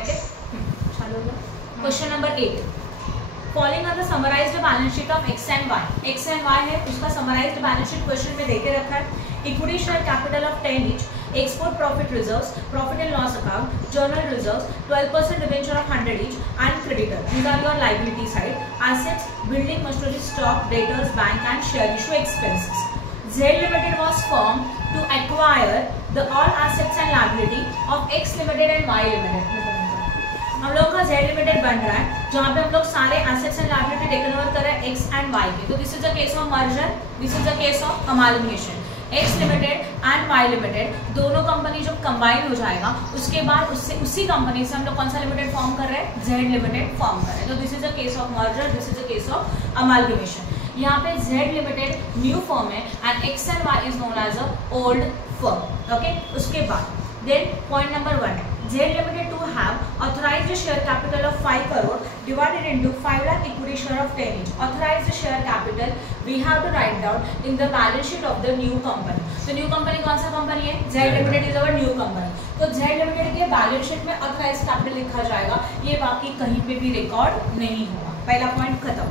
Okay, चलो question number 8, following are the summarised balance sheet of X and Y. X and Y है, उसका summarised balance sheet question में देके रखा है। Equity share capital of 10 each, export profit reserves, profit and loss account, journal reserves, 12% debenture of 100 each, and creditor. These are your liability side. Assets, building, machinery, stock, debtors, bank and share issue expenses. Z Limited was formed to acquire the all assets and liability of X Limited and Y Limited. हम लोग का Z Limited बन रहा है, जहाँ पे हम लोग सारे assets and liability taken over कर रहे हैं X and Y के। तो this is the case of merger, this is the case of amalgamation. X limited and Y limited दोनों कंपनी जब कंबाइन हो जाएगा उसके बाद उससे उसी कंपनी से हम लोग कौन सा लिमिटेड फॉर्म कर रहे हैं, जेड लिमिटेड फॉर्म कर रहे हैं। तो this is a case of merger, this is a case of amalgamation. यहाँ पे जेड लिमिटेड न्यू फर्म है and X and Y is known as a old firm. Okay, उसके बाद देन पॉइंट नंबर 1 है Z Limited to have authorized share capital of 5 crore divided into 5 lakh equity share of 10 each. Authorized share capital we have to write down in the balance sheet of the new company. तो new company कौन सा company है, Z Limited is our new company. तो Z Limited के balance sheet में authorized capital लिखा जाएगा, ये बाकी कहीं पे भी रिकॉर्ड नहीं होगा। पहला पॉइंट खत्म।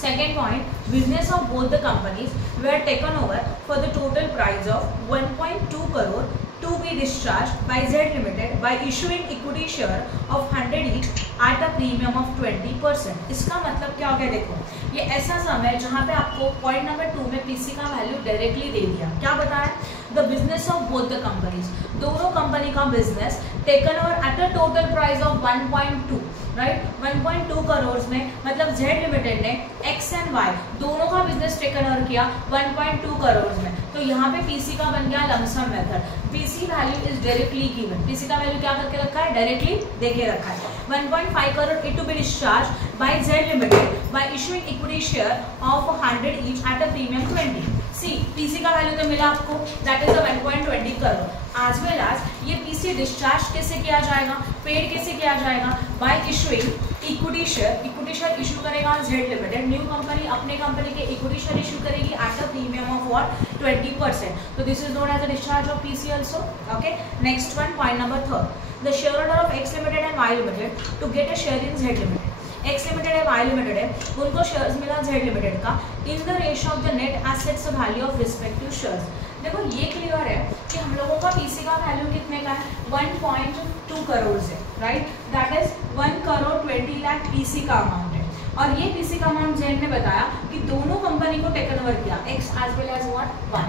Second point, business of both the companies were taken over for the total price of 1.2 crore to be discharged by Z Limited by issuing equity share of 100 each at a premium of 20%. इसका मतलब क्या हो गया, देखो ये ऐसा सम है जहाँ पे आपको पॉइंट नंबर 2 में पीसी का वैल्यू डायरेक्टली दे दिया। क्या बताया, the business of both the companies, दोनों कंपनी का business taken over at a total price of 1.2, right, 1.2 crore में, मतलब Z लिमिटेड ने X एंड Y दोनों का बिजनेस टेकन ओवर किया 1.2 करोड़ में। तो यहाँ पे पीसी का बन गया lump sum method, PC value is directly given. PC का वैल्यू क्या करके रखा है, डायरेक्टली देके रखा है। 1.5 crore it to be discharge by Z limited by issuing equity share of 100 each at a premium 20। C PC का वैल्यू तो मिला आपको, दैट इज 1.20 करोड़। आज वेल आज ये पीसी डिस्चार्ज कैसे किया जाएगा, पेड कैसे किया जाएगा, by issuing equity share. Equity share issue करेगा Z लिमिटेड, न्यू कंपनी अपने कंपनी के इक्विटी शेयर इशू करेगी at a premium of what, 20%। तो this is known as a discharge of PC also. Okay, next one, point number 3, the share holder of X limited and Y limited to get a share in Z limited. X limited है, Y limited है, उनको shares मिला Z limited का इन the ratio of the net assets value of respective shares. देखो ये clear है कि हम लोगों का पीसी का वैल्यू कितने का है, 1.2 करोड़ से, right, that is 1 crore 20 lakh PC का अमाउंट है। और ये पीसी का अमाउंट जेड ने बताया कि दोनों कंपनी को टेकन ओवर किया, X as well as what, Y,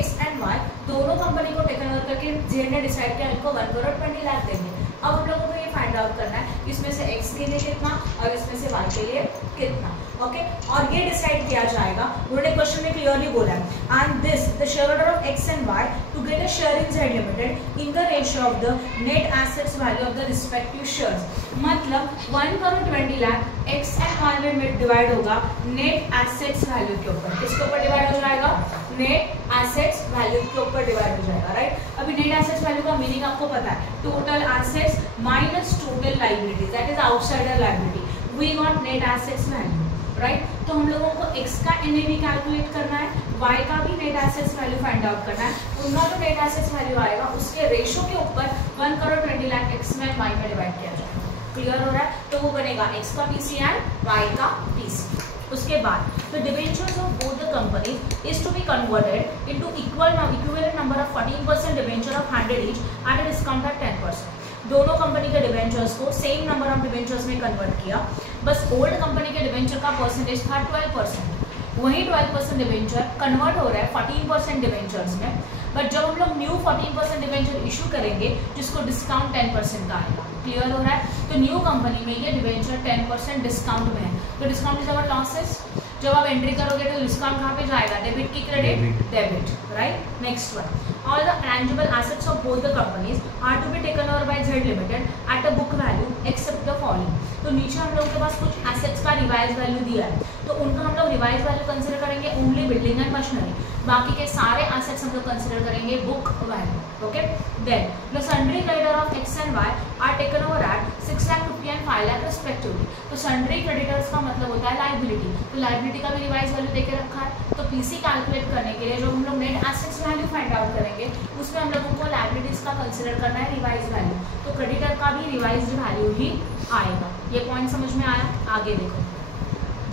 X and Y दोनों कंपनी को टेकन ओवर करके जेड ने डिसाइड किया इनको 1 करोड़ 20 लाख देंगे। अब हम लोगों को ये फाइंड आउट करना है इसमें से X के लिए कितना और इसमें से Y के लिए कितना। ओके, और ये डिसाइड किया जाएगा, उन्होंने क्वेश्चन में क्लियरली बोला है, and this the share holder of X and Y to get a share in Z limited in the ratio of the net assets value of the respective shares. मतलब 1 crore 20 lakh X and Y में divide होगा net assets value के ऊपर। किसके ऊपर divide हो जाएगा, net assets value के ऊपर डिवाइड हो जाएगा, राइट। अभी नेट एसेट्स वैल्यू का मीनिंग आपको पता है, total assets minus total liability, that is outsider liability. We got net assets value, right. तो हम लोगों को X का NAV कैलकुलेट करना है, Y का भी net assets value find out करना है। उनका जो नेट एसेट्स वैल्यू आएगा उसके रेशियो के ऊपर 1 करोड़ 20 लाख X में Y में डिवाइड किया जाएगा। क्लियर हो रहा है, तो वो बनेगा X का PC एंड Y का PC। उसके बाद the debentures of both the companies is to be converted into equivalent number of 14% debenture of 100 each at a discount of 10%। दोनों कंपनी के डिवेंचर्स को सेम नंबर ऑफ डिवेंचर्स में convert किया, बस old company के debenture का percentage था 12%, वही 12% डिवेंचर कन्वर्ट हो रहा है 14% डिवेंचर्स में। बट जब हम लोग न्यू 14% डिवेंचर इशू करेंगे जिसको डिस्काउंट 10% का आएगा। क्लियर हो रहा है, तो न्यू कंपनी में ये डिवेंचर 10% डिस्काउंट में है, तो डिस्काउंट इज अवर लॉसेस। जब आप एंट्री करोगे तो डिस्काउंट कहाँ पे जाएगा, डेबिट की credit, debit, right. Next one, all the tangible assets of both the companies are to be taken over by Z Limited at a book value except the following। तो नीचे हम लोगों के पास कुछ एसेट्स का रिवाइज वैल्यू दिया है, तो उनका हम लोग रिवाइज वैल्यू कंसिडर करेंगे ओनली बिल्डिंग एंड मशीनरी, बाकी के सारे एसेट्स हम लोग कंसिडर करेंगे book value. Okay, then the sundry creditor of X and Y are taken over at 6 lakh रुपया एंड 5 लाख रिस्पेक्टिवली। तो सन्ड्री क्रेडिटर्स का मतलब होता है लायबिलिटी, तो लायबिलिटी का भी रिवाइज वैल्यू देके रखा है। तो पीसी कैलकुलेट करने के लिए जो हम लोग net assets value find out करेंगे उसमें हम लोगों को लायबिलिटीज का कंसिडर करना है रिवाइज वैल्यू। तो क्रेडिटर का भी रिवाइज्ड वैल्यू ही आएगा। ये पॉइंट समझ में आया? आगे देखो।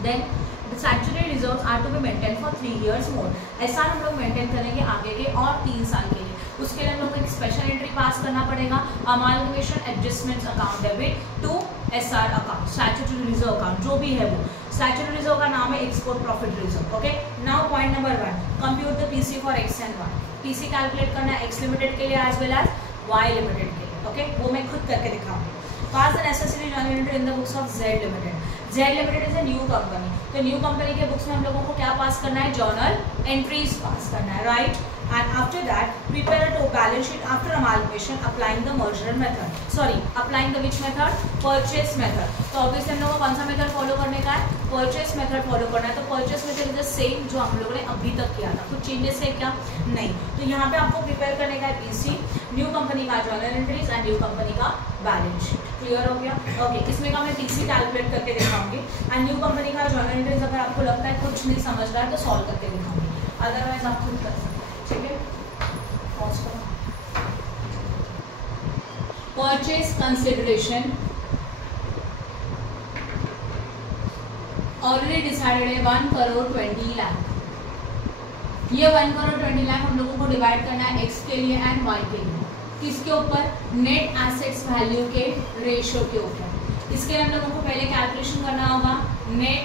Then the statutory reserves are to be maintain for 3 years more. ऐसा हम लोग मेंटेन करेंगे आगे के और 3 साल के लिए। उसके लिए हम लोग को एक स्पेशल एंट्री पास करना पड़ेगा, amalgamation adjustments account debit to SR account, statutory reserve account जो भी है वो। स्टैट्यूटरी रिजर्व का नाम है export profit reserve. Okay, now point number 1, compute the PC for X and Y. PC calculate करना है एक्स लिमिटेड के लिए as well as Y limited के लिए। ओके, वो मैं खुद करके दिखाऊंगी। Pass the necessary journal entry in the books of Z limited. Z limited is a new company, तो न्यू कंपनी के बुक्स में हम लोगों को क्या पास करना है? जर्नल एंट्रीज पास करना है, right. And after that, prepare a balance sheet after amalgamation, applying the merger method. Sorry, applying the which method? Purchase method. तो obviously हम लोगों को कौन सा मेथड फॉलो करने का है? Purchase method फॉलो करना है। तो purchase method is the same जो हम लोगों ने अभी तक किया था, कुछ चेंजेस है क्या? नहीं। तो यहाँ पे आपको प्रिपेयर करने का है पीसी, न्यू कंपनी का journal entries and new company का बैलेंस शीट। क्लियर हो गया? ओके, इसमें का मैं पीसी कैलकुलेट करके दिखाऊंगी एंड न्यू कंपनी का जर्नल एंट्रीज अगर आपको लगता है कुछ नहीं समझ रहा है तो सॉल्व करके दिखाऊंगी, अदरवाइज आप खुद कर सकते हैं। ठीक है, परचेज कंसिडरेशन ऑलरेडी डिसाइडेड है 1 करोड़ 20 लाख। ये 1 करोड़ 20 लाख हम लोगों को डिवाइड करना है एक्स के लिए एंड वाई के लिए। किसके ऊपर? नेट एसेट्स वैल्यू के रेशियो के ऊपर। इसके लिए हम लोगों को पहले कैलकुलेशन करना होगा net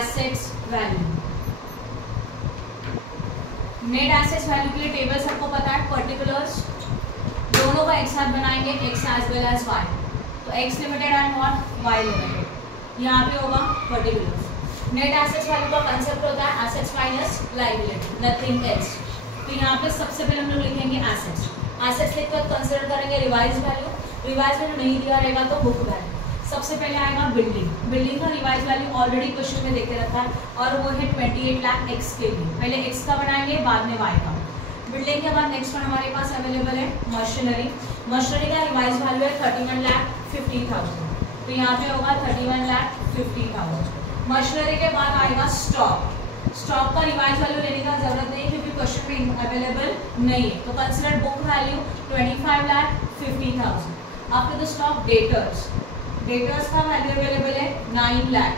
assets value. Net assets value के लिए टेबल सबको पता है, पर्टिकुलर्स दोनों का एक साथ बनाएंगे, X as well as Y. तो X limited and what? Y limited. यहाँ पे होगा पर्टिकुलर्स। नेट एसेट्स वैल्यू का कंसेप्ट होता है assets minus liability, nothing else. तो यहाँ पे सबसे पहले हम लोग लिखेंगे एसेट्स। एसेट्स लिखकर कंसिडर करेंगे रिवाइज वैल्यू। रिवाइज वैल्यू नहीं दिया रहेगा तो बुक वैल्यू। सबसे पहले आएगा बिल्डिंग। बिल्डिंग का रिवाइज वैल्यू ऑलरेडी क्वेश्चन में देखे रखा है और वो है 28 लाख एक्स के लिए। पहले एक्स का बनाएंगे, बाद में वाई का। बिल्डिंग के बाद नेक्स्ट वन हमारे पास अवेलेबल है मशीनरी। मशीनरी का रिवाइज वैल्यू है 31,50,000। तो यहाँ पे होगा 31,50,000। मशीनरी के बाद आएगा स्टॉक। स्टॉक का रिवाइज वैल्यू लेने का जरूरत नहीं क्योंकि क्वेश्चन में अवेलेबल नहीं है। तो consider book value 25,50,000। After the stock debtors. Debtors का वैल्यू अवेलेबल है 9 लाख।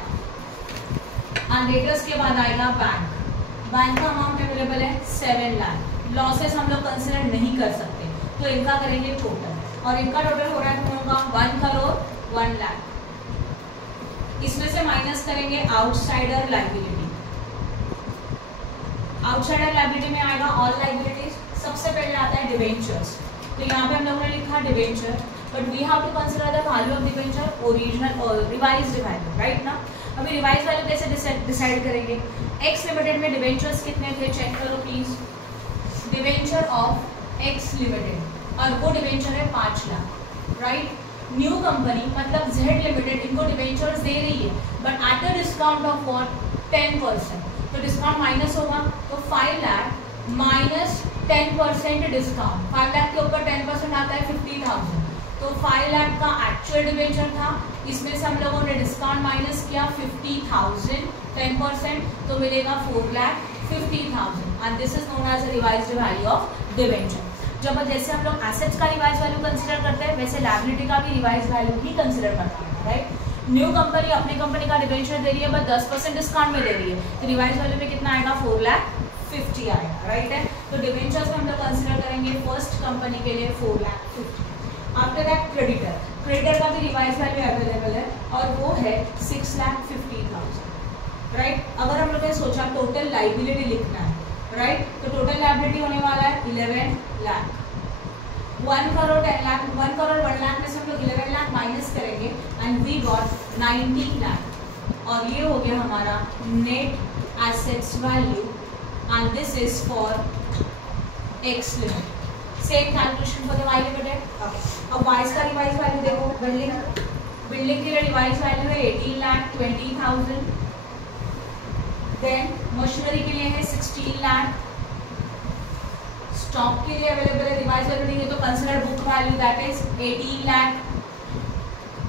एंड डेटर्स के बाद आएगा बैंक। बैंक का अमाउंट अवेलेबल है 7 लाख। लॉसेस हम लोग कंसिडर नहीं कर सकते तो इनका करेंगे टोटल, और इनका टोटल हो रहा है हम लोगों का 1 करोड़ 1 लाख। इसमें से माइनस करेंगे आउटसाइडर लायबिलिटी। आउटसाइडर लायबिलिटी में आएगा ऑल लायबिलिटीज। सबसे पहले आता है डिवेंचर्स। तो यहाँ पे हम लोगों ने लिखा debenture, but we have to consider the value of debenture original और रिवाइज्ड वैल्यू, राइट ना। अभी रिवाइज वैल्यू कैसे डिसाइड करेंगे? एक्स लिमिटेड में डिवेंचर्स कितने थे चेक करो please. Debenture of X limited और वो डिवेंचर है 5 लाख, राइट। न्यू कंपनी मतलब जेड लिमिटेड इनको डिवेंचर्स दे रही है but at the discount of what 10%। तो डिस्काउंट माइनस होगा तो 5 लाख माइनस 10% डिस्काउंट। 5 लाख के ऊपर 10% आता है 50,000। तो 5 लाख का एक्चुअल डिवेंचर था, इसमें से हम लोगों ने डिस्काउंट माइनस किया 50,000 10%, तो मिलेगा 4,50,000 and this is known as a revised value of debenture. जब जैसे हम लोग एसेट्स का रिवाइज वैल्यू कंसिडर करते हैं वैसे लायबिलिटी का भी रिवाइज वैल्यू ही कंसिडर करना है, राइट। न्यू कंपनी अपनी कंपनी का डिवेंचर दे रही है बट 10% डिस्काउंट में दे रही है, तो रिवाइज वैल्यू में कितना आएगा 4,50,000 आएगा, राइट है। तो डिवेंचर्स में हम लोग कंसिडर करेंगे फर्स्ट कंपनी के लिए 4,50,000। आफ्टर दैट क्रेडिटर, क्रेडिटर का भी रिवाइज वैल्यू अवेलेबल है और वो है 6,50,000, राइट। अगर हम लोग ने सोचा टोटल लायबिलिटी लिखना है, राइट, तो टोटल लायबिलिटी होने वाला है 11 लाख। 1 करोड़ 10 लाख, 1 करोड़ 1 लाख में से हम लोग 11 लाख माइनस करेंगे एंड वी गॉट 90 लाख और ये हो गया हमारा net assets value and this is for X limited. Same calculation for the Y limited. अब वाई का रिवाइज वैल्यू देखो, बिल्डिंग के लिए रिवाइज वैल्यू है 18,20,000। देन मशीनरी के लिए है 16 लाख। स्टॉक के लिए अवेलेबल है रिवाइज वैल्यू नहीं है तो consider book value that is 18 lakh.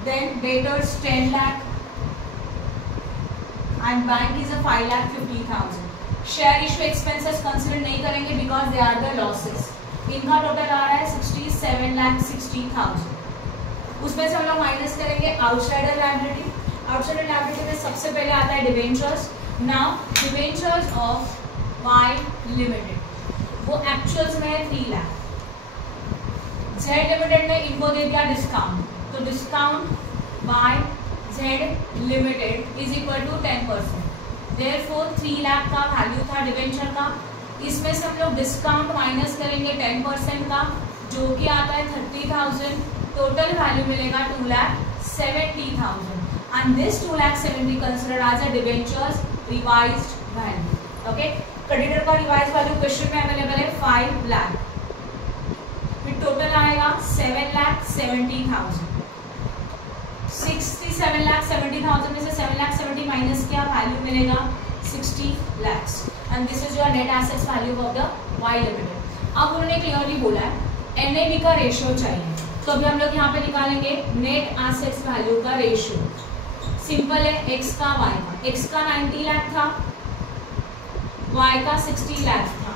Then debtors 10 lakh and bank is a 5,50,000। Share issue expenses consider नहीं करेंगे because they are the losses. इनका टोटल आ रहा है 67,60,000। उसमें से हम लोग माइनस करेंगे आउटसाइडर लायबिलिटी। आउटसाइडर लायबिलिटी में सबसे पहले आता है debentures. Now debentures of Y limited, वो एक्चुअल्स में है 3 लाख। जेड लिमिटेड ने इनको दे दिया डिस्काउंट, तो discount by Z limited is equal to 10%। Therefore 3 lakh का वैल्यू था डिवेंचर का, इसमें से हम लोग डिस्काउंट माइनस करेंगे 10% का, जो कि आता है 30,000। टोटल वैल्यू मिलेगा 2,70,000 and this 2,70,000 considered as a debentures revised value. Okay, creditor का रिवाइज वैल्यू क्वेश्चन में अवेलेबल है 5 लाख, फिर टोटल आएगा 7,70,000। 67,70,000 में से 7,70,000 माइनस किया, वैल्यू मिलेगा 60 lakhs and this is your net assets value of the Y limited. अब उन्होंने क्लियरली बोला है एनएवी का रेशियो चाहिए, तो अभी हम लोग यहाँ पे निकालेंगे नेट एसेट्स वैल्यू का रेशियो। सिंपल है, एक्स का वाई का, एक्स का 90 लाख था, वाई का 60 लाख था।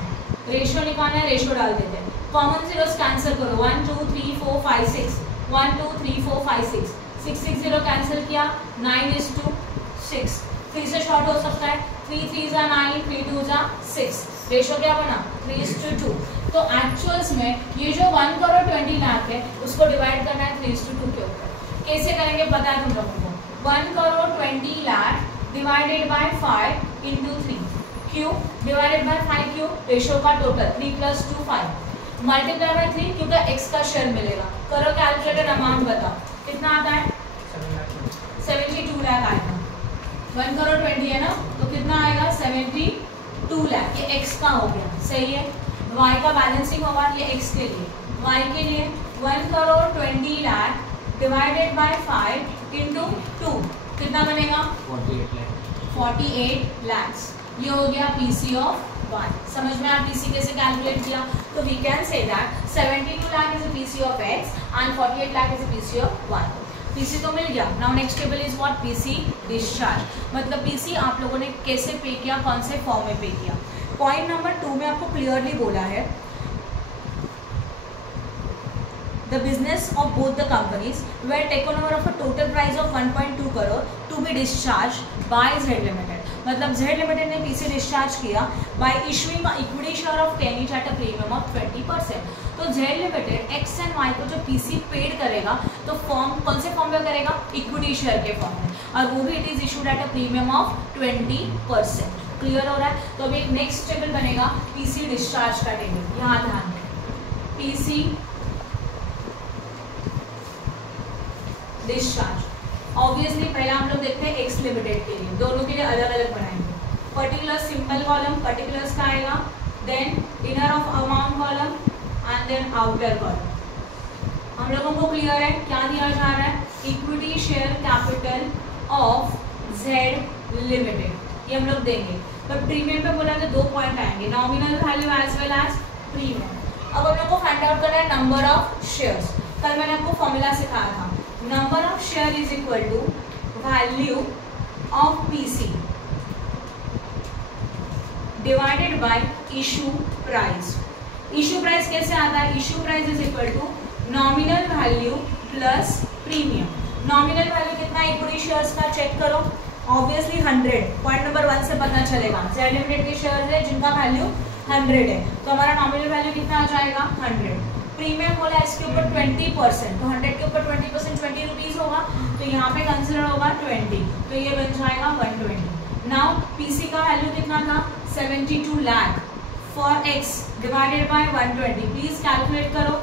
रेशियो निकालना है, रेशियो डाल देते हैं। कॉमन जीरोस कैंसिल करो, 1 2 3 4 5 6, 1 2 3 4 5 6, 6 6 0 कैंसिल किया, 9:6। 3 से शॉर्ट हो सकता है, 3 3 जा 9, 3 2 जा 6। रेशियो क्या बना 3:2। तो एक्चुअल्स में ये जो 1 करोड़ 20 लाख है उसको डिवाइड करना है 3:2 के ऊपर। कैसे करेंगे पता है तुम लोगों को, 1 crore 20 lakh divided by 5 into 3 Q divided by 5 Q, ratio का टोटल 3 + 2 5 मल्टीप्लाई बाय 3 क्योंकि एक्स का शेयर मिलेगा। करो कैलकुलेटर, अमाउंट बताओ कितना आता है, 72 लाख आएगा। 1 करोड़ 20 है ना, तो कितना आएगा 72 लाख। ये एक्स का हो गया, सही है। वाई का बैलेंसिंग होगा, ये एक्स के लिए, वाई के लिए 1 crore 20 lakh divided by 5 into 2 कितना बनेगा 48 लाख। ये हो गया पीसी ऑफ वाई। समझ में आप पीसी कैसे कैलकुलेट किया, तो we can say that 72 lakh is a PC of X and 48 lakh is a PC of Y. PC तो मिल गया। Now next table is what, PC discharge. मतलब पीसी आप लोगों ने कैसे पे किया, कौन से फॉर्म में पे किया। पॉइंट नंबर 2 में आपको क्लियरली बोला है the business of both the companies were taken over of a total price of 1.2 crore to be discharged by Z Limited। मतलब Z Limited ने पीसी डिस्चार्ज किया by issuing a equity share of 10 each at a premium of 20%। तो Z Limited X and Y को जो PC paid करेगा तो form कौन से फॉर्म में करेगा, इक्विटी शेयर के फॉर्म में, और वो भी it is issued at a premium of 20%। Clear हो रहा है। तो अभी एक नेक्स्ट टेबल बनेगा पीसी डिस्चार्ज का टेबल, यहाँ ध्यान दें, पीसी डिस्चार्ज। ऑब्वियसली पहला हम लोग देखते हैं एक्स लिमिटेड के लिए, दोनों के लिए अलग अलग बनाएंगे। पर्टिकुलर सिंपल कॉलम पर्टिकुलर्स का आएगा, then inner of amount column and then outer column. हम लोगों को क्लियर है क्या दिया जा रहा है, equity share capital of Z limited, ये हम लोग देंगे। पर प्रीमियम पे बोला तो 2 पॉइंट आएंगे, nominal value as well as premium. अब हम लोग को फाइंड आउट करना है नंबर ऑफ शेयर्स। कल मैंने आपको फॉर्मूला सिखाया था, number of share is equal to value of PC divided by issue price. Issue price कैसे आता है, issue price is equal to nominal value plus premium. Nominal value कितना इक्विटी शेयर्स का चेक करो, ऑब्वियसली 100, पॉइंट नंबर 1 से पता चलेगा। Z limited के शेयर्स है जिनका वैल्यू 100 है, तो हमारा नॉमिनल वैल्यू कितना आ जाएगा 100। प्रीमियम बोला इसके ऊपर 20%, तो 100 के ऊपर 20% 20 रुपीज होगा, तो यहाँ पे कंसिडर होगा 20, तो ये बन जाएगा 120। नाउ पीसी का वैल्यू कितना था 72 lakh for X divided by 120, please calculate करो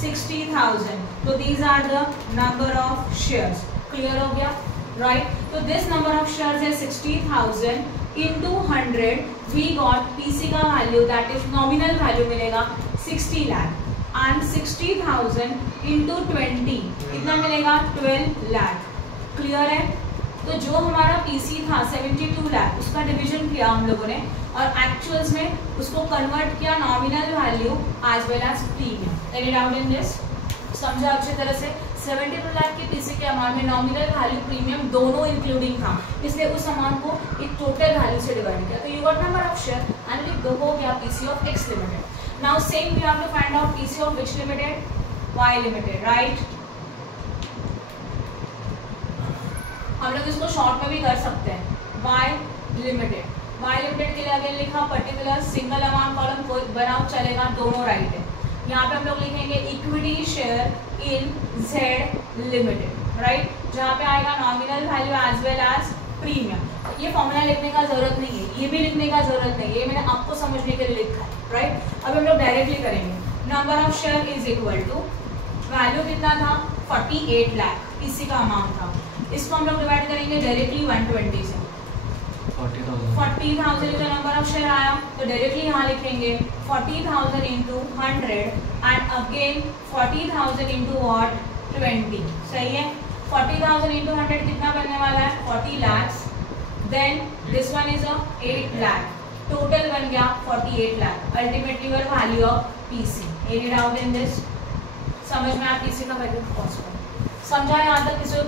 60,000। तो these are the number of shares. Clear हो गया, राइट। तो दिस नंबर ऑफ शेयर्स है 60,000 इंटू 100, वी गॉट पीसी का value that is nominal value मिलेगा 60 लाख एंड 60,000 इंटू 20 कितना मिलेगा 12 लाख। क्लियर है। तो जो हमारा पीसी था 72 लाख उसका डिवीजन किया हम लोगों ने और एक्चुअल्स में उसको कन्वर्ट किया nominal value as well as premium. Any doubt in this, समझा अच्छी तरह से। 72 लाख के पीसी के अमाउंट में नॉमिनल वैल्यू प्रीमियम दोनों इंक्लूडिंग था, इसलिए उस अमाउंट को एक टोटल वैल्यू से डिवाइड किया। तो you got number of share and लिख दो, हो गया PC of X limited. Now same we have to find out PC of which limited, Y limited, right. हम लोग इसको शॉर्ट में भी कर सकते हैं, वाई लिमिटेड। वाई लिमिटेड के लिए अगेन लिखा पर्टिकुलर सिंगल अमाउंट कॉलम कोई बनाओ चलेगा, दोनों राइट है। यहाँ पे हम लोग लिखेंगे equity share in Z limited, right, जहाँ पे आएगा nominal value as well as premium. ये फॉर्मूला लिखने का जरूरत नहीं है, ये भी लिखने का जरूरत नहीं है, ये मैंने आपको समझने के लिए लिखा है, राइट। अब हम लोग डायरेक्टली करेंगे। Number of share is equal to value कितना था 48 लाख, पीसी का अमाउंट था, इसको हम लोग डिवाइड करेंगे डायरेक्टली 120 से। 40,000 का नंबर ऑफ शेयर आया तो डायरेक्टली यहाँ लिखेंगे 40,000 into 100 and again 40,000 into what 20, सही है। 40,000 इंटू 100 कितना बनने वाला है 40 lakhs, then this one is 8 lakh, total बन गया 48 lakh, ultimately your value of PC. Any doubt in this? समझ में आप पीसी का वैल्यू समझा यहाँ तक किसी